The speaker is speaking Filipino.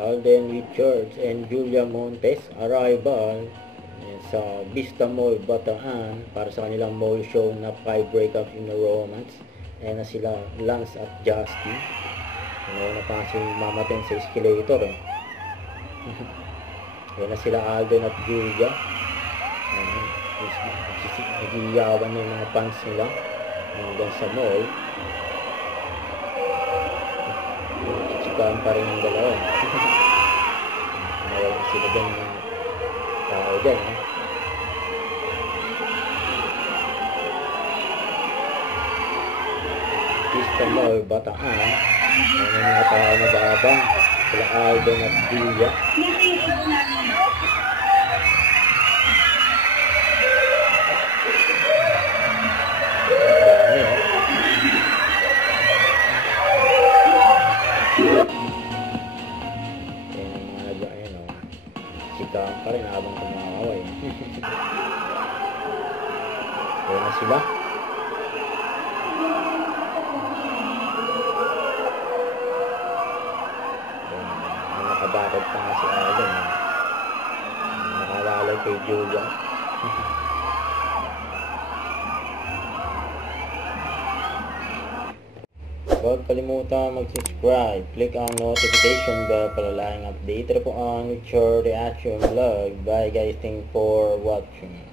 Alden Richards and Julia Montes arrival sa Vista Mall, Bataan para sa kanilang mall show na 5 Breakups in a Romance. Ayan na sila, Lance at Justin. Ayan na pa si mamatin sa escalator. Ayan na sila, Alden at Julia. Nagiyawan na yung mga fans nila hanggang sa mall. Chichikahan pa rin ang dalawa. Nawalan sila dyan ng tao dyan. Vista Mall, Bataan. Ayan yung mga tao na babang. Sila Alden at Julia. Chikahan pa rin habang kumawaway. Ayan na sila. Nakabakod pa nga si Alden. Nakalalay kay Julia. Huwag kalimutan mag-subscribe, click ang notification bell para laging updated po ang future reaction vlog. Bye guys, thanks for watching.